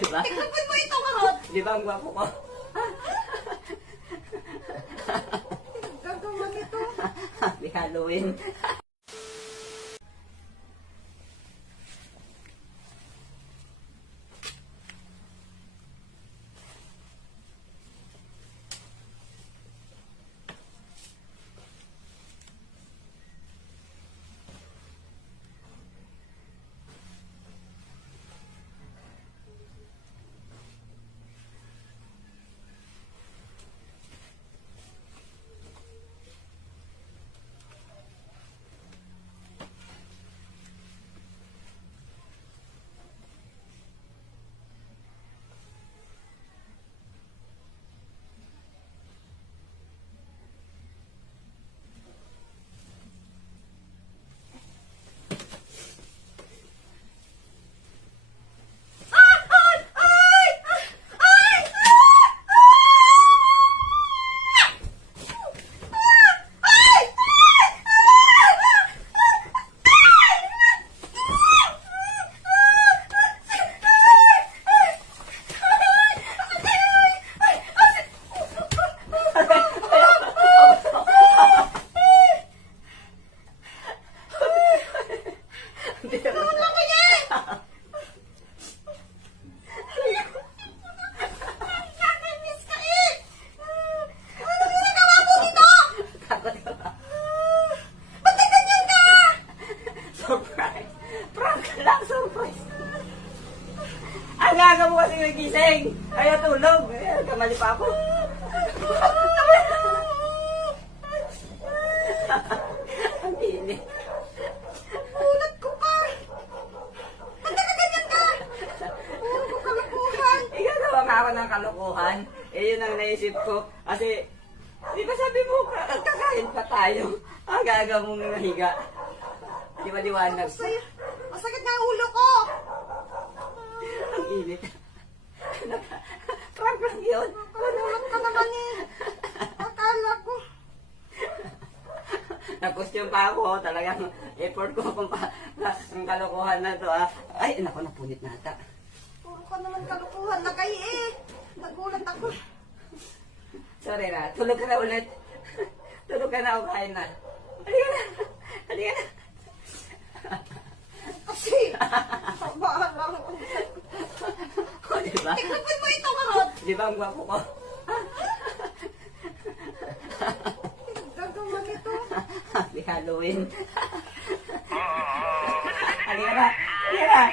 Diba? Tignan mo ito, karot. Di ba ang gwapo ko? Gagawa nito. Happy Halloween. Surprise! Prank lang, surprise! Ang gaga mo kasi nagising! Ayaw tulog! Kamali pa ako! Ang init! Ulat ko pa. Ba't nakaganyan ka? Puro ko kalukuhan. Ikaw naman ako ng kalokohan. Eh, yun ang naisip ko. Kasi, di ba sabi mo, kakain pa tayo? Ang gaga mong nahiga. Di ba liwanag? Masakit na ang ulo ko. Ang init. Prank lang yun. Kalulat ka naman eh. Akala ko. Nag-costume pa ako. Talagang effort ko kung ang kalokohan na to. Ay, naku, napunit na ata. Puro ka naman kalukuhan na kayo eh. Nagulat ako. Sorry na. Tulog ka na ulit. Tulog ka na o kain na. Halika na. Halika na. Kasi, sabaan lang ako. O, diba? Tignan mo ito, karot. Di ba ang gwapo ko? Gagawa nito. Happy Halloween. Halika na. Halika na.